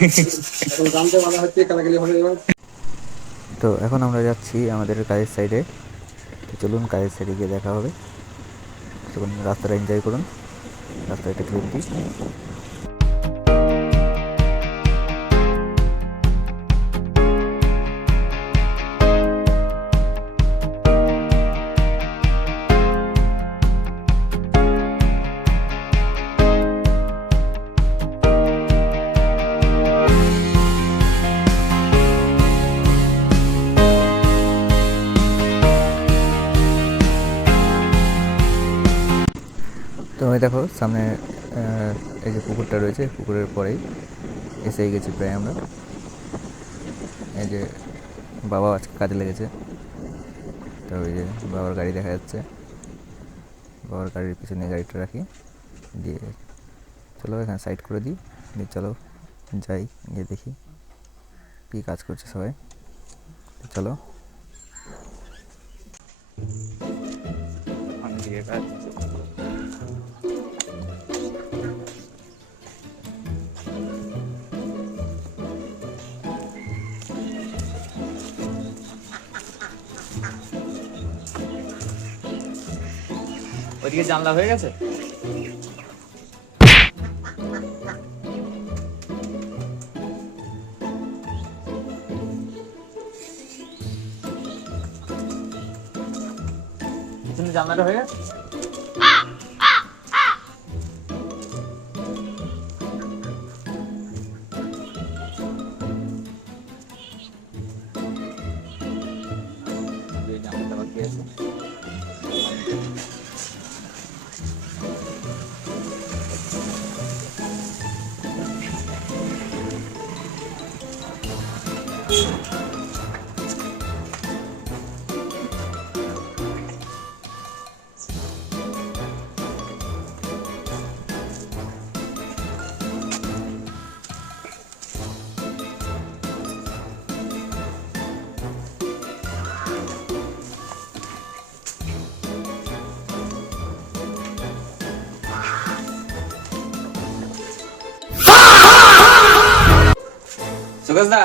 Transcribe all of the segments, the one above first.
তো এখন আমরা যাচ্ছি আমাদের কাজের সাইডে। তো চলুন কাজের সাইডে গিয়ে দেখা হবে। তখন রাস্তাটা এনজয় করুন, রাস্তায় একটা ক্লিপ দিই। তো আমি দেখো সামনে এই যে পুকুরটা রয়েছে, পুকুরের পরেই এসেই গেছি প্রায় আমরা। এই যে বাবা আজকে কাজে লেগেছে, তো ওই যে বাবার গাড়ি দেখা যাচ্ছে। বাবার গাড়ির পিছনে গাড়িটা রাখি দিয়ে চলো এখানে সাইড করে দিই, দিয়ে চলো যাই গিয়ে দেখি কী কাজ করছে সবাই। চলো কাজ ওইদিকে জানলা হয়ে গেছে। পিছনে জানলাটা হয়ে গেছে। জানলাটা বাকি আছে। সুকাশদা,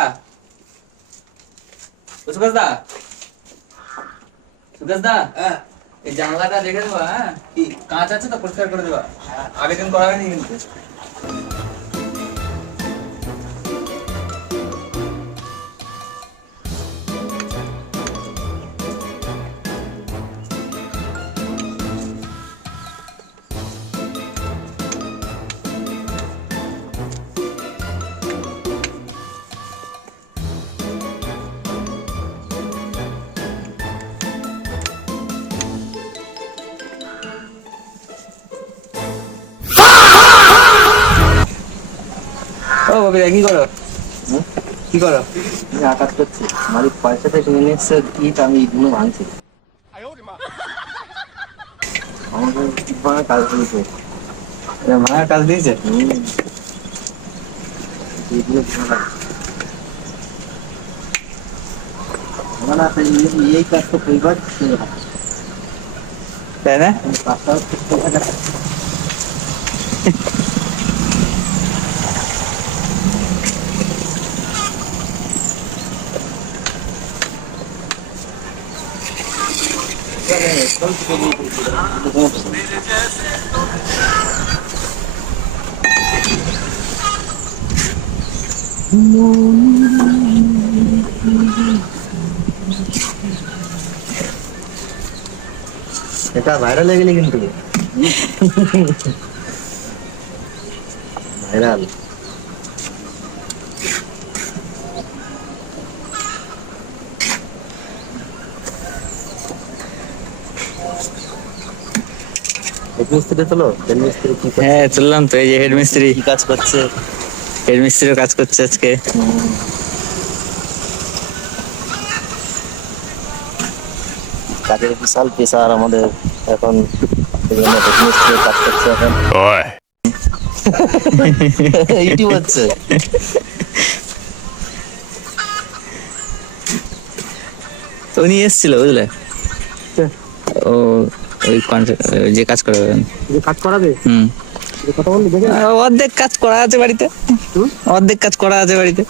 সুকাশদা, সুকাশদা, এই জানলাটা দেখে দেবা। হ্যাঁ, কি কাঁচ আছে তো পরিষ্কার করে দেবা। আবেদন করা হয়নি কিন্তু। ও বাবা, কি করো? কি করো? আঘাত করছি। মালিক পয়সাটা কিনে নিয়ে এসছে ইট, আমি ইটগুলো ভাঙছি। আমাকে ইট ভাঙার কাজ দিয়েছে। ভাঙার কাজ দিয়েছে। ইটগুলো ভাঙা না, এই কাজ তো পরিবার তাই না? এটা ভাইরাল হয়ে গেলে কিন্তু ভাইরাল। হেড মিস্ত্রি চলো, হেড মিস্ত্রি কি? হ্যাঁ চললাম তো। এই যে হেড মিস্ত্রি কি কাজ করছে? হেড মিস্ত্রিও কাজ করছে আজকে। কাজের বিশাল প্রেসার আমাদের এখন, হেড মিস্ত্রি কাজ করছে এখন। ইউটিউব হচ্ছে। উনি এসেছিল বুঝলে, ও ওই যে কাজ করাবে। কাজ করাবে? কথা বললি দেখে অর্ধেক কাজ করা আছে বাড়িতে, অর্ধেক কাজ করা আছে বাড়িতে।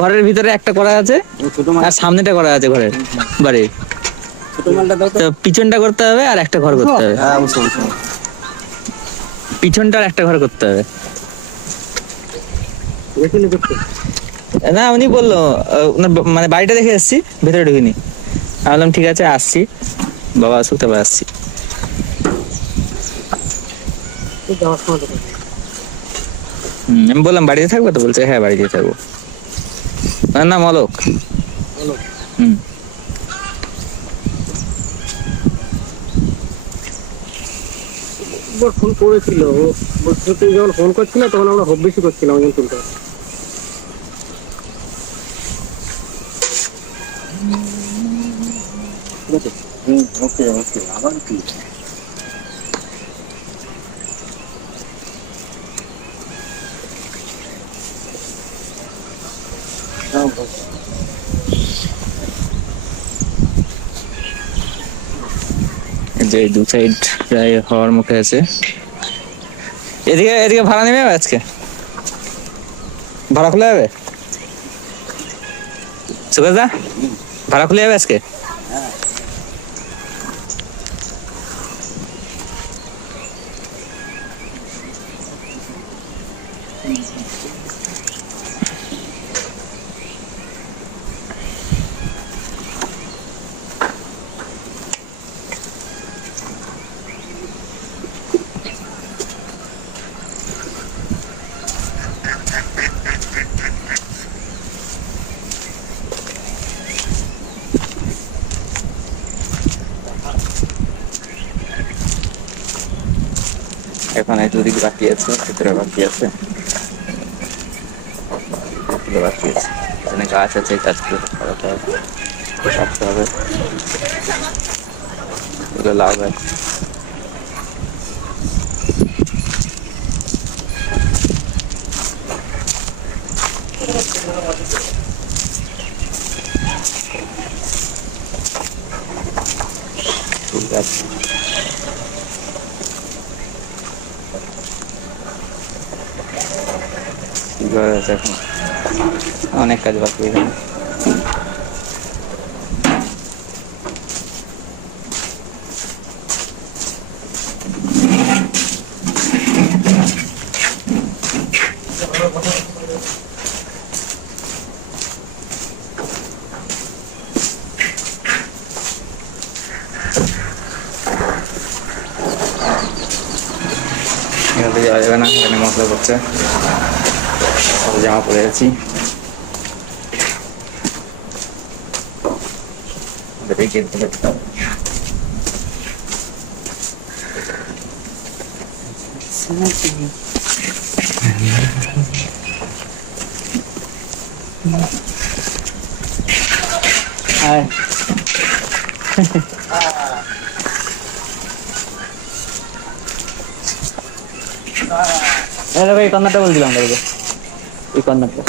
ঘরের ভিতরে একটা করা আছে ছোট আর সামনেটা করা আছে ঘরের বাড়ির। ছোট মালটা দাও তো পিছনটা করতে হবে আর একটা ঘর করতে হবে, হ্যাঁ বুঝছো বুঝছো পিছনটা আর একটা ঘর করতে হবে। দেখলি করতে না উনি বললো ওনার মানে বাড়িটা দেখে এসেছি, ভেতরে ঢুকিনি। আমি বললাম ঠিক আছে আসছি, বাবা আসুক তবে আসছি। যাওয়ার সময় তো আমি বললাম বাড়িতে থাকবো, তো বলছে হ্যাঁ বাড়িতে থাকবো। ওনার নাম অলোক। হুম। ফোন করেছিল, বলছিল তুই যখন ফোন করছিল তখন আমরা হব বেশি করছিলাম ওই তুলতে। ওকে ওকে আবার কি যে দু সাইড প্রায় হওয়ার মুখে আছে। এদিকে এদিকে ভাড়া নেমে যাবে আজকে, ভাড়া খুলে যাবে সুকাশদা, ভাড়া খুলে যাবে আজকে? এখন এই দুদিক বাকি আছে, ভিতরে বাকি আছে, ভিতরে বাকি আছে। এখানে গাছ আছে, গাছগুলো সরাতে হবে, কাটতে হবে। এগুলো লাভ হয়। ঠিক আছে, কি করা আছে এখন? অনেক কাজ বাকি এখানে। এখানে যাওয়া যাবে না, এখানে মশলা করছে, জামা পরে আছি। এই কর্নারটা বলছিলাম, এই কর্নারটা।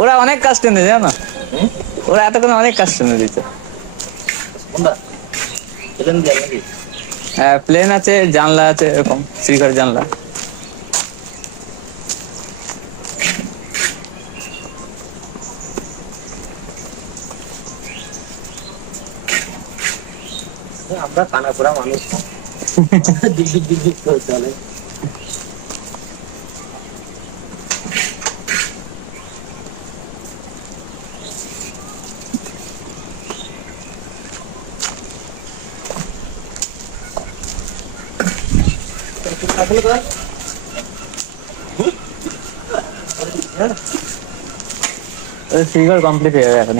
ওরা অনেক কাজ টেনে জানো, ওরা এতক্ষণ অনেক কাজ টেনে দিচ্ছে। হ্যাঁ প্লেন আছে, জানলা আছে, এরকম শ্রীঘর জানলা। আমরা কানাপুরা মানুষ দিক দিক দিক দিক করে চলে। শ্রীঘর কমপ্লিট হয়ে যাবে এখন।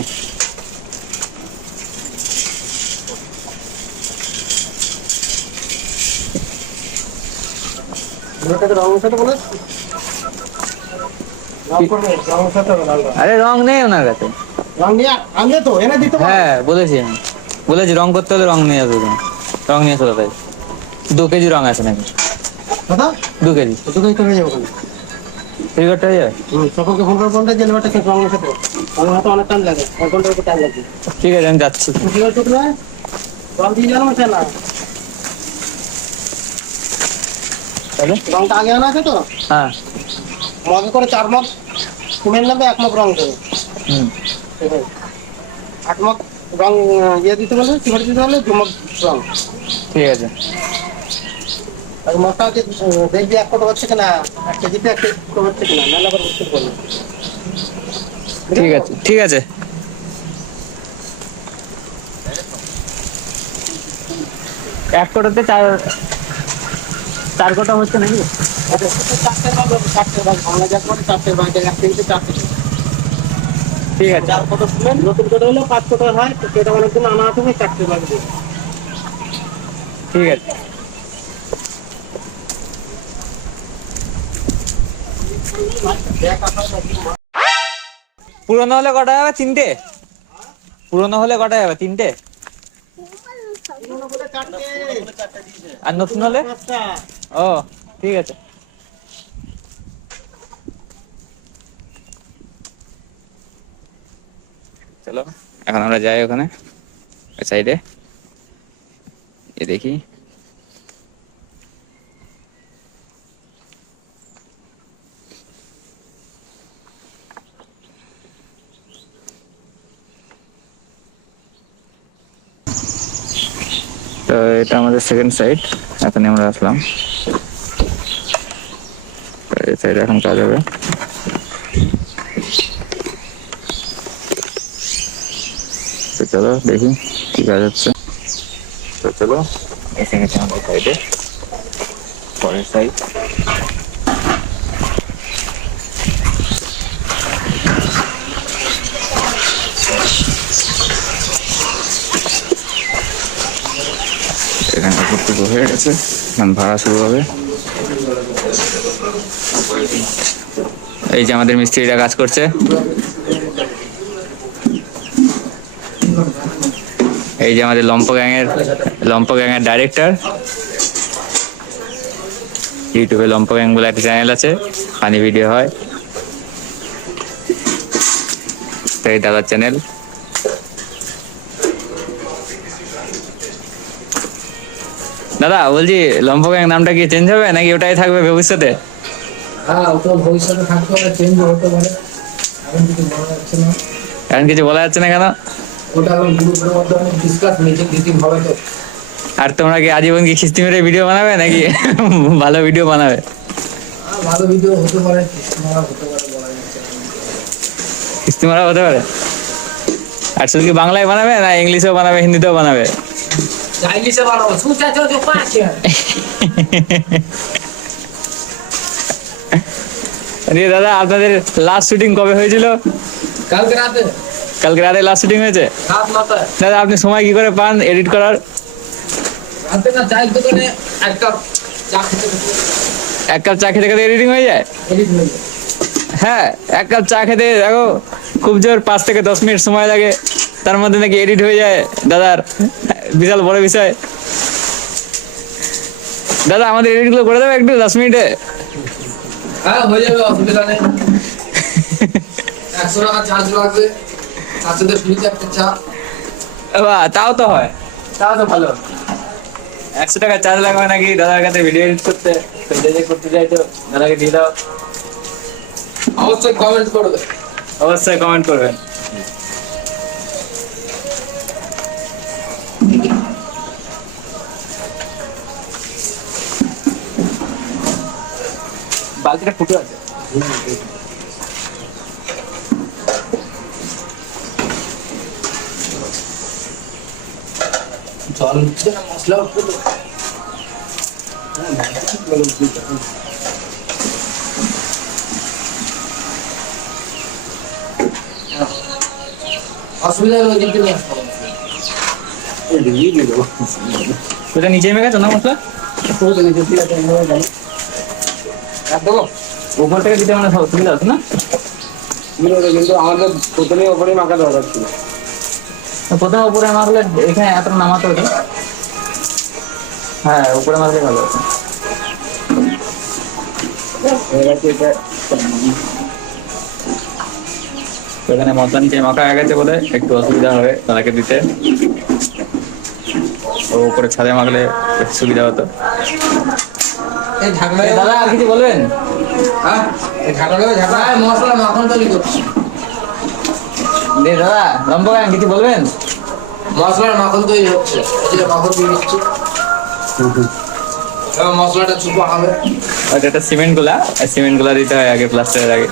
আরে রং নেই ওনার কাছে। হ্যাঁ বলেছি আমি, বলেছি রং করতে হলে রং নিয়ে আসবে, রং নিয়ে চলে যাবে। 2 কেজি রং আছে নাকি? 2 কেজি। রিকোয়ারটা হয়ে যাবে? সকলকে ফোন করে বলতে যে লেবারটা শেষ আমার সাথে আমার হাতে অনেক টাইম লাগে 1 ঘন্টার উপর টাইম লাগে ঠিক আছে আমি যাচ্ছি। ঠিক আছে তুমি রং দিয়ে জানো মশাই না তাহলে রংটা আগে আনা আছে তো হ্যাঁ মগে করে 4 মগ সিমেন্ট নেবে 1 মগ রং দেবে হুম 8 মগ রং ইয়ে দিতে বলবে সিমেন্ট দিতে বলবে 2 মগ রং ঠিক আছে আর মগটা দেখবি 1 ফোঁটা হচ্ছে কিনা 1 কেজিতে 1 ফোঁটা হচ্ছে কিনা নাহলে আবার মুশকিল করবে ঠিক আছে ঠিক আছে। এক কোটাতে চার কোটা হচ্ছে নাকি? চারটে ভাগ বাংলা যাক মানে 4টে ভাগ 1 কেজিতে 4টে ঠিক আছে 4 ফোঁটা সিমেন্ট নতুন করে হলো 5 ফোঁটা হয় তো সেটা অনেক দিন আনা আছে 4টে ভাগ দেবে ঠিক আছে। পুরনো হলে কটা যাবে? 3টে? পুরনো হলে কটা যাবে? 3টে? আর নতুন হলে? ও ঠিক আছে। চলো এখন আমরা যাই ওখানে সাইডে এ দেখি। তো এটা আমাদের সেকেন্ড সাইড, এখানে আমরা আসলাম। এই সাইডে এখন কাজ হবে। তো চলো দেখি কি কাজ হচ্ছে। তো চলো এসে গেছি আমাদের সাইডে, পরের সাইড। এখানে উপরটুকু হয়ে গেছে, এখন ভাড়া শুরু হবে। এই যে আমাদের মিস্ত্রিরা কাজ করছে। এই যে আমাদের লম্প গ্যাংয়ের ডাইরেক্টর। ইউটিউবে লম্প গ্যাং বলে একটা চ্যানেল আছে, ফানি ভিডিও হয়, তো এই দাদার চ্যানেল। দাদা বলছি লম্প গ্যাং নামটা কি চেঞ্জ হবে নাকি ওটাই থাকবে ভবিষ্যতে? হ্যাঁ ওটা ভবিষ্যতে থাকতে পারে, চেঞ্জ হতে পারে, এখন কিছু বলা যাচ্ছে না। এখন কিছু বলা যাচ্ছে না কেন? ওটা এখন গ্রুপের মধ্যে অনেক ডিসকাস মিটিং হবে তো। আর তোমরা কি আজীবন কি খিস্তি মেরে ভিডিও বানাবে নাকি ভালো ভিডিও বানাবে? ভালো ভিডিও হতে পারে, মারা হতে পারে, বলা যাচ্ছে না। খিস্তি মারা হতে পারে। আর শুধু কি বাংলায় বানাবে না ইংলিশেও বানাবে, হিন্দিতেও বানাবে? ইংলিশে বানাবো, সুচা চো তো পাঁচ দিয়ে দাদা আপনাদের লাস্ট শুটিং কবে হয়েছিল? কালকে রাতে কালকে রাতে লাস্ট শুটিং হয়েছে। রাত মাথায় দাদা আপনি সময় কি করে পান এডিট করার? রাতে না, চায়ের দোকানে এক কাপ চা খেতে খেতে এক কাপ চা খেতে খেতে এডিটিং হয়ে যায়? এডিট হয়ে যায়। হ্যাঁ, এক কাপ চা খেতে দেখো খুব জোর 5 থেকে 10 মিনিট সময় লাগে, তার মধ্যে নাকি এডিট হয়ে যায় দাদার, বিশাল বড় বিষয়। দাদা আমাদের এডিট গুলো করে দেবে একটু 10 মিনিটে? হ্যাঁ হয়ে যাবে, অসুবিধা নেই। 100 টাকা চার্জ লাগবে, তার সাথে ফ্রিতে একটা চা। বাহ, তাও তো হয়, তাও তো ভালো। 100 টাকা চার্জ লাগবে নাকি দাদার কাছে ভিডিও এডিট করতে? তো যে করতে চাই তো দাদাকে দিয়ে দাও। অবশ্যই কমেন্ট করবে। অবশ্যই কমেন্ট করবেন। বালতিটা ফুটো আছে। জল উঠছে না, মশলা উঠছে তো। অসুবিধা হলে ওই দিকে নিয়ে আসতে হবে। ওটা নিচে নেমে গেছে না মশলা? উপর থেকে দিতে মানে সুবিধা হতো না? কিন্তু আমাদের প্রথমে ওপরে মাখা দরকার ছিল। প্রথমে উপরে মাখলে এখানে এত নামাতে হতো। হ্যাঁ উপরে মাখলে ভালো হতো। তো এখানে মশলা নিচে মাখা হয়ে গেছে বলে একটু অসুবিধা হবে তাদেরকে দিতে, ও উপরে ছাদে মাখলে একটু সুবিধা হতো। এই ঢাকনা দাদা আর কিছু বলবেন? হ্যাঁ এই ঢাকনা ঢাকনা মশলা মাখন তৈরি করছি। দাদা লম্বা কিছু বলবেন? মশলার মাখন তৈরি হচ্ছে, এই যে মাখন দিয়ে দিচ্ছি। এবার মশলাটা চুপা হবে। এটা সিমেন্ট গুলা দিতে হয় আগে প্লাস্টারের আগে।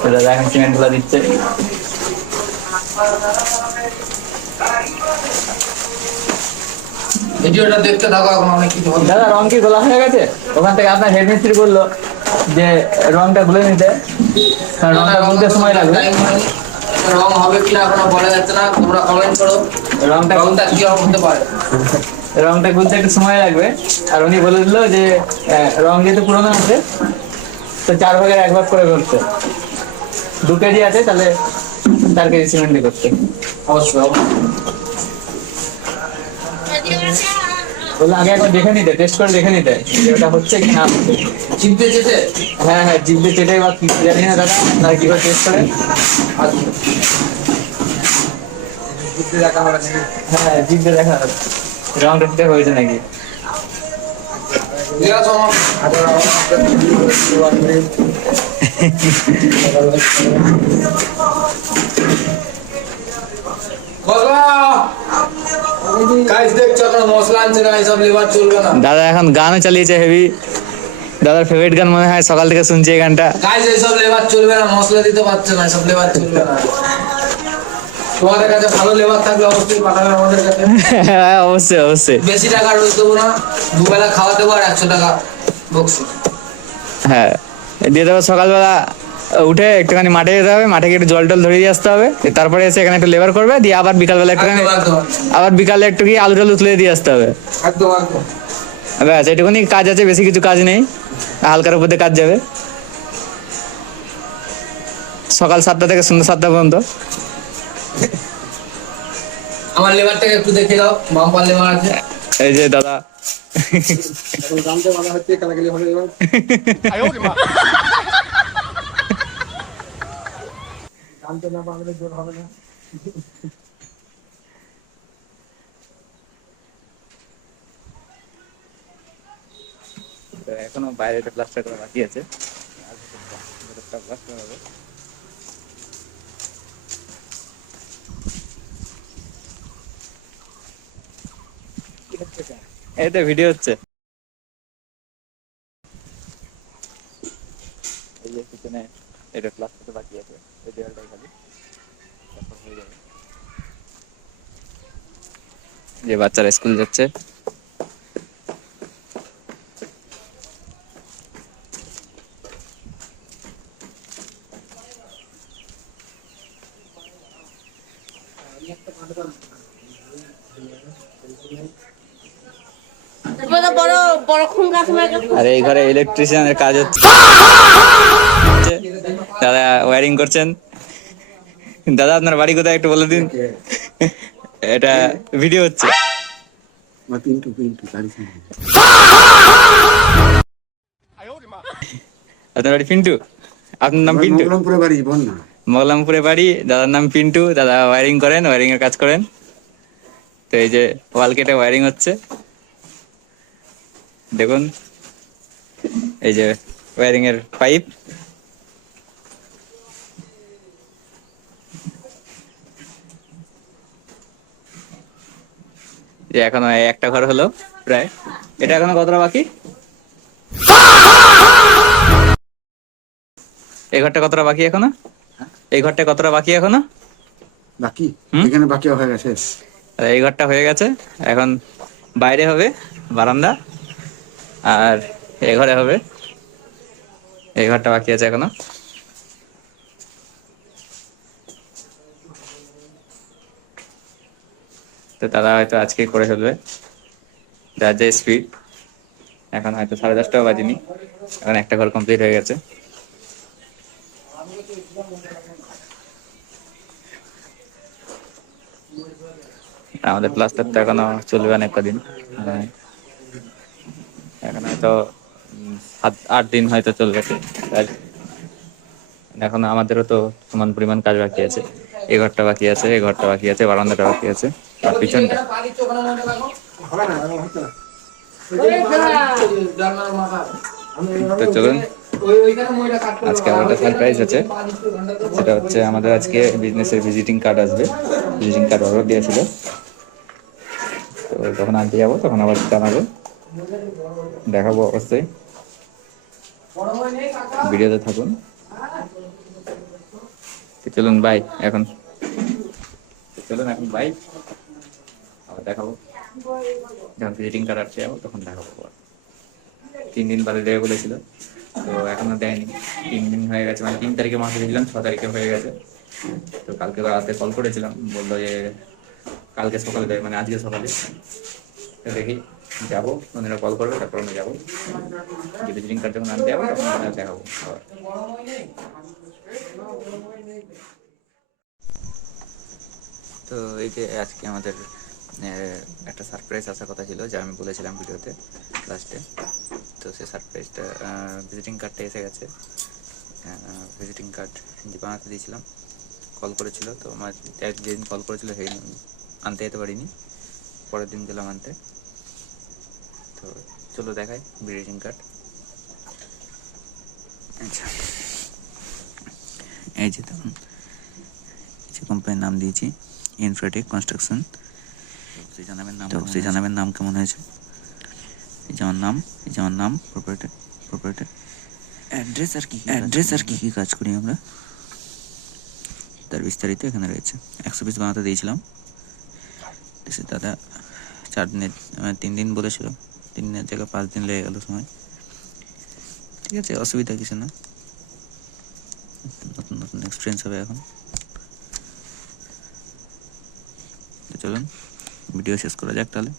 তো দাদা এখন সিমেন্ট গুলা দিচ্ছে। ভিডিওটা দেখতে থাকো, এখন অনেক কিছু হবে। দাদা রং কি গোলা হয়ে গেছে? ওখান থেকে আপনার হেড মিস্ত্রি বললো যে রংটা গুলে নিতে, কারণ রংটা গুলতে সময় লাগবে। টাইম হয়নি। রং হবে কিনা এখনো বলা যাচ্ছে না, তোমরা কমেন্ট করো রংটা কি রকম হতে পারে। রংটা গুলতে একটু সময় লাগবে। আর উনি বলে দিল যে রং যেহেতু পুরোনো আছে তো 4 ভাগের 1 ভাগ করে করতে, 2 কেজি আছে তাহলে 4 কেজি সিমেন্ট দিয়ে করতে। অবশ্যই বললো আগে একবার দেখে নিতে, টেস্ট করে দেখে নিতে যে ওটা হচ্ছে কি না হচ্ছে। চিনতে যেতে। হ্যাঁ জিভে চেটে বা কি জানি না দাদা, আপনারা কিভাবে টেস্ট করেন? হ্যাঁ জিভে দেখা রংটা ঠিকঠাক হয়েছে নাকি। ঠিক আছে মশলা আনছে না, এইসব লেবার চলবে না। দাদা এখন গানও চালিয়েছে হেভি, দাদার ফেভারিট গান মনে হয়, সকাল থেকে শুনছি এই গানটা। গাইজ এইসব লেবার চলবে না, মশলা দিতে পারছে না, এইসব লেবার চলবে না। তোমাদের কাছে ভালো লেবার থাকলে অবশ্যই পাঠাবে আমাদের কাছে। হ্যাঁ অবশ্যই বেশি টাকা রোজ দেবো না, দুবেলা খাওয়া দেবো আর 100 টাকা বকশি। হ্যাঁ দিয়ে দেবো। সকালবেলা উঠে একটুখানি মাঠে যেতে হবে, মাঠে গিয়ে একটু জল টল ধরিয়ে দিয়ে আসতে হবে, তারপরে এসে এখানে একটু লেবার করবে, দিয়ে আবার বিকালবেলা একটুখানি আবার বিকালে একটু গিয়ে আলু টালু তুলে দিয়ে আসতে হবে। একদম ব্যাস এটুকুনি কাজ আছে, বেশি কিছু কাজ নেই, হালকার উপর দিয়ে কাজ যাবে সকাল 7টা থেকে সন্ধ্যা 7টা পর্যন্ত। আমার লেবারটাকে একটু দেখে দাও, বাম্পার লেবার আছে। এই যে দাদা জানতে বলা হচ্ছে কালাকালি হবে এবার। জানতে না পারলে জোর হবে না। এখনো বাইরে প্লাস্টার করা বাকি আছে। এই তো ভিডিও হচ্ছে। এই যে পিছনে এটা প্লাস্টার বাকি আছে, এই দেয়ালটাই খালি, তারপর হয়ে যাবে। যে বাচ্চারা স্কুল যাচ্ছে, বড় বড় খুন গাছ মারা আর এই ঘরে ইলেকট্রিশিয়ানের কাজ হচ্ছে, দাদা ওয়ারিং করছেন। দাদা আপনার বাড়ি কোথায় একটু বলে দিন, এটা ভিডিও হচ্ছে। আপনার বাড়ি পিন্টু? আপনার নাম পিন্টু? মগলামপুরে বাড়ি, দাদার নাম পিন্টু, দাদা ওয়ারিং করেন, ওয়ারিং এর কাজ করেন। তো এই যে ওয়াল কেটে ওয়ারিং হচ্ছে, দেখুন এই যে ওয়ারিং এর পাইপ। যে এখনো একটা ঘর হলো প্রায়, এটা এখনো কতটা বাকি? এই ঘরটা কতটা বাকি এখনো? এই ঘরটা কতটা বাকি এখনো? বাকি এখানে বাকি হয়ে গেছে। আর এই ঘরটা হয়ে গেছে, এখন বাইরে হবে বারান্দা, আর এই ঘরে হবে, এই ঘরটা বাকি আছে এখনো। তো তারা হয়তো আজকেই করে ফেলবে, যার যে স্পিড। এখন হয়তো 10:30টাও বাজিনি, এখন একটা ঘর কমপ্লিট হয়ে গেছে। আমাদের প্লাস্টার তো এখনো চলবে অনেক কদিন, এখন হয়তো 7-8 দিন হয়তো চলবে। এখন আমাদেরও তো সমান পরিমাণ কাজ বাকি আছে। এই ঘরটা বাকি আছে, এই ঘরটা বাকি আছে, বারান্দাটা বাকি আছে, আর পিছনটা। তো চলুন, আজকে আমার একটা সারপ্রাইজ আছে। সেটা হচ্ছে আমাদের আজকে বিজনেসের ভিজিটিং কার্ড আসবে। ভিজিটিং কার্ড অর্ডার দিয়েছিল, তো যখন আনতে যাবো তখন আবার জানাবো, দেখাবো অবশ্যই। ভিডিওতে থাকুন। তো চলুন বাই এখন, চলুন এখন বাই, আবার দেখাবো যখন ভিজিটিং কার্ড আসতে যাবো তখন দেখাবো। 3 দিন বাদে দেবে বলেছিল, তো এখনো দেয়নি। 3 দিন হয়ে গেছে, মানে 3 তারিখে মাসে দিয়েছিলাম, 6 তারিখে হয়ে গেছে। তো কালকে রাতে কল করেছিলাম, বললো যে কালকে সকালে দেবে, মানে আজকে সকালে। তো দেখি যাবো, ওনারা কল করবে, তারপর আমি যাবো। যে ভিজিটিং কার্ড যখন আনতে যাবো তখন আপনাদের দেখাবো আবার। তো এই যে আজকে আমাদের একটা সারপ্রাইজ আসার কথা ছিল, যা আমি বলেছিলাম ভিডিওতে লাস্টে। তো সেই সারপ্রাইজটা, ভিজিটিং কার্ডটা এসে গেছে। ভিজিটিং কার্ড দীপানাতে দিয়েছিলাম, কল করেছিল। তো আমার যেদিন কল করেছিল সেদিন আনতে যেতে পারিনি, পরের দিন গেলাম আনতে। তো চলো দেখাই ভিজিটিং কার্ড। আচ্ছা, এই যে তখন যে কোম্পানির নাম দিয়েছি, ইনফ্রাটেক কনস্ট্রাকশন। সেই জানাবেন নাম কেমন হয়েছে। এই যে আমার নাম, এই যে আমার নাম, প্রপারেটর অ্যাড্রেস আর কি কি কাজ করি আমরা, তার বিস্তারিত এখানে রয়েছে। 100 পিস বানাতে দিয়েছিলাম, দাদা 4 দিনের 3 দিন বলেছিল, 3 দিনের জায়গায় 5 দিন লেগে গেল সময়। ঠিক আছে, অসুবিধা কিছু না, নতুন নতুন এক্সপিরিয়েন্স হবে এখন। তো চলুন ভিডিও শেষ করা যাক তাহলে।